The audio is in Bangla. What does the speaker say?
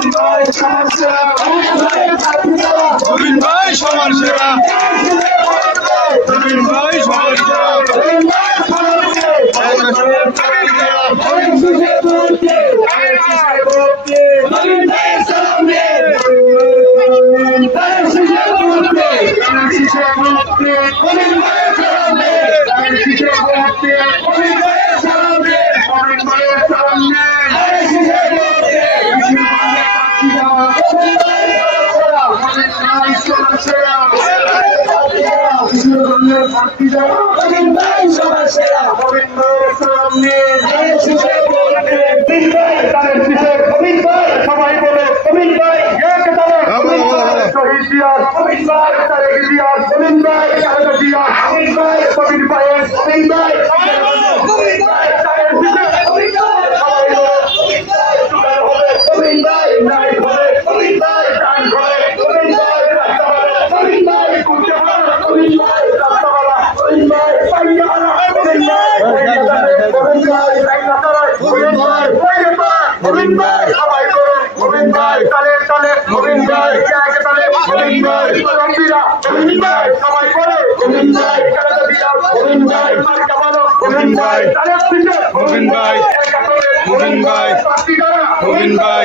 গোবিন্দ ভাই সবার সেরা, গোবিন্দ ভাই সবার সেরা, সবাই বলে গোবিন্দ ভাই শহীদ দিয়ার গোবিন্দ ভাই তারেক দিয়ার গোবিন্দ ভাই খালেদা জিয়া গোবিন্দ ভাই কবির ভাইয়ের গোবিন্দ ভাই গোবিন্দ ভাই তারেক দিয়ার গোবিন্দ ভাই সবাই বলে গোবিন্দ ভাই নাই বলে গোবিন্দ ভাই টান করে গোবিন্দ ভাই রাস্তাওয়ালা গোবিন্দ ভাই কুটে মারা গোবিন্দ ভাই রাস্তাওয়ালা গোবিন্দ ভাই পাইয়াওয়ালা গোবিন্দ ভাই গোবিন্দ ভাই রাইনাতারা গোবিন্দ ভাই গোবিন্দ ভাই সবাই করে গোবিন্দ ভাই তালে তালে গোবিন্দ ভাই এক তালে গোবিন্দ ভাই রঙ্গিরা গোবিন্দ ভাই সবাই করে গোবিন্দ ভাই খালেদা জিয়া গোবিন্দ ভাই মার্কা মানো গোবিন্দ ভাই তালে পিছে গোবিন্দ ভাই, এক তালে গোবিন্দ ভাই, পার্টি করা গোবিন্দ ভাই।